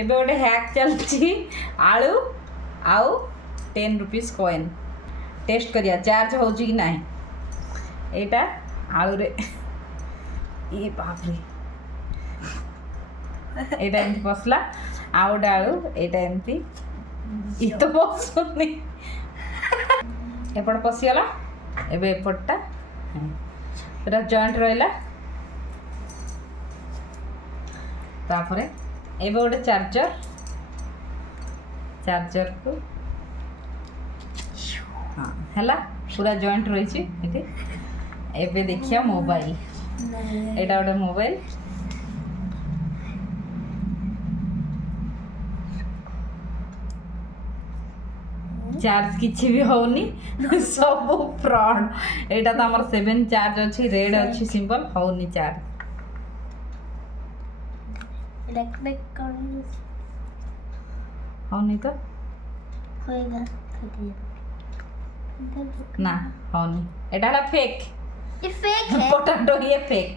ଏବେ ଗୋଟେ ହ୍ୟାକ୍ ଚାଲିଛି ଆଳୁ ଆଉ 10 रुपीज କଏନ୍ ଟେଷ୍ଟ କରିବା ଚାର୍ଜ ହେଉଛି କି ନାହିଁ। ଏଇଟା ଆଳୁରେ ଇଏ ବାପରେ ଏଇଟା ଏମିତି ପଶିଲା ଆଉ ଗୋଟେ ଆଳୁ ଏଇଟା ଏମିତି ଇଏ ତ ପଶୁନି ଏପଟ ପଶିଗଲା। ଏବେ ଏପଟଟା ପୁରା ଜଏଣ୍ଟ ରହିଲା। ତାପରେ ଏବେ ଗୋଟେ ଚାର୍ଜରକୁ हाँ है पूरा जॉइंट रही एबे देखिया मोबाइल एटा गोटे मोबाइल चार्ज किछि भी होनी सब फ्रॉड। एटा तो हमर 7 चार्ज अछि रेड अछि सिंबल होनी चार्ज इलेक्ट्रिक होनी तो होएगा ना होनी एटा फेक ये फेक है पोटैटो ये फेक